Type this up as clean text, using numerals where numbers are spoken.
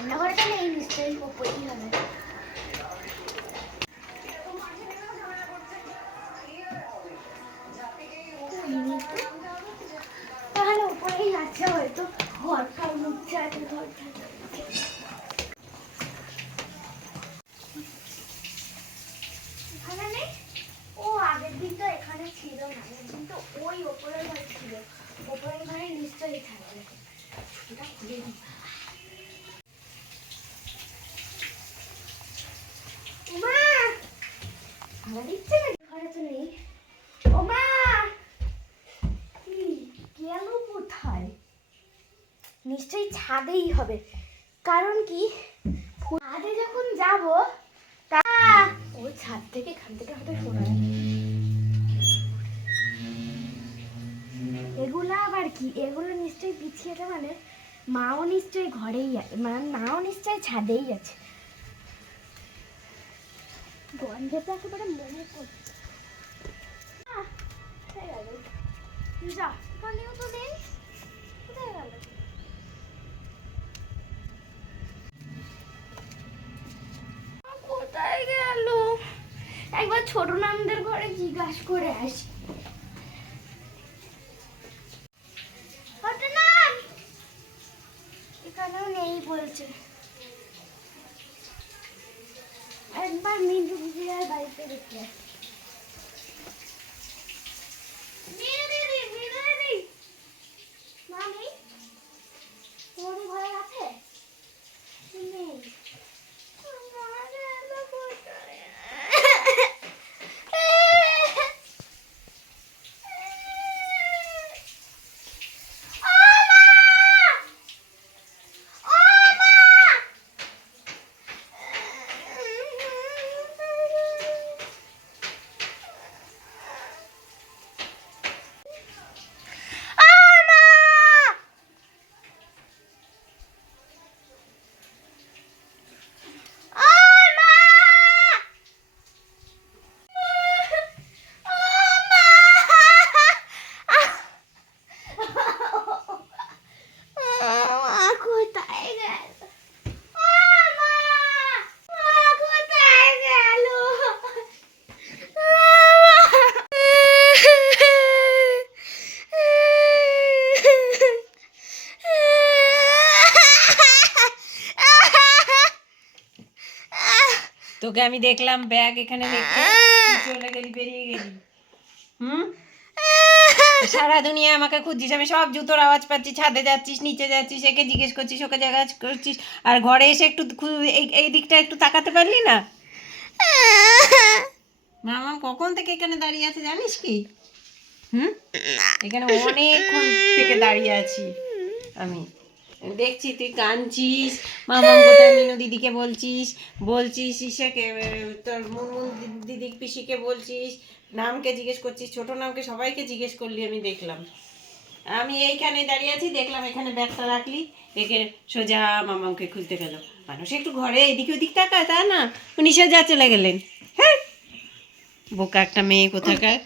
রান্নাঘরটা নেই, নিশ্চয়ই ওপরেই হবে। তাহলে ওপরেই আছে হয়তো, ঘরটার মধ্যে আছে, ঘরটা এখানে নেই। ও আগের দিন তো এখানে ছিল না, আগের দিন তো ওই ওপরের ঘরে ছিল, ওপরের ঘরে নিশ্চয়ই থাকবে। এটা খুলে দিই। মা ভাড়া দিচ্ছে না, ঘরে তো নেই। ও মা গেল কোথায়? নিশ্চয়ই ছাদেই হবে, কারণ কি ছাদে যখন যাব তা ও ছাদ থেকে এখান থেকে হয়তো শোনা যায়। এগুলো আবার কি, এগুলো নিশ্চয়ই পিছিয়েছে, মানে মাও নিশ্চয়ই ঘরেই আছে, মানে মাও নিশ্চয়ই ছাদেই আছে। গন্ধটা একেবারে মনে করছে। যা ওখানেও তো নেই, কোথায় গেল? কোথায় গেল? একবার ছোট নামদের ঘরে জিজ্ঞাসা করে আসি। এখানেও নেই বলছে। একবার মিন্টু দিদির বাড়িতে দেখলে ঘরে আছে নেই। তোকে আমি দেখলাম ব্যাগ এখানে রেখে চলে গেলি, বেরিয়ে গেলি। সারা দুনিয়া আমাকে খুঁজছিস, আমি সব জুতোর আওয়াজ পাচ্ছি, ছাদে যাচ্ছিস, নিচে যাচ্ছিস, একে জিজ্ঞেস করছিস, ওকে জিজ্ঞেস করছিস, আর ঘরে এসে একটু এই দিকটা একটু তাকাতে পারলি না? মামা কখন থেকে এখানে দাঁড়িয়ে আছে জানিস কি? এখানে অনেকক্ষণ থেকে দাঁড়িয়ে আছি আমি, দেখছি তুই কাঁদছিস, মামাম কোথায় মিনু দিদিকে বলছিস, বলছিস ইসেকে, তোর মুনমুন দিদি পিসিকে বলছিস, নামকে জিজ্ঞেস করছিস, ছোট নামকে সবাইকে জিজ্ঞেস করলি, আমি দেখলাম। আমি এইখানে দাঁড়িয়ে আছি, দেখলাম এখানে ব্যাগটা রাখলি, একে সোজা মামামকে খুলতে গেল। মানুষ একটু ঘরে এদিক ওদিক তাকায়, তা না, উনি সোজা চলে গেলেন। হ্যাঁ, বোকা একটা মেয়ে কোথাকার।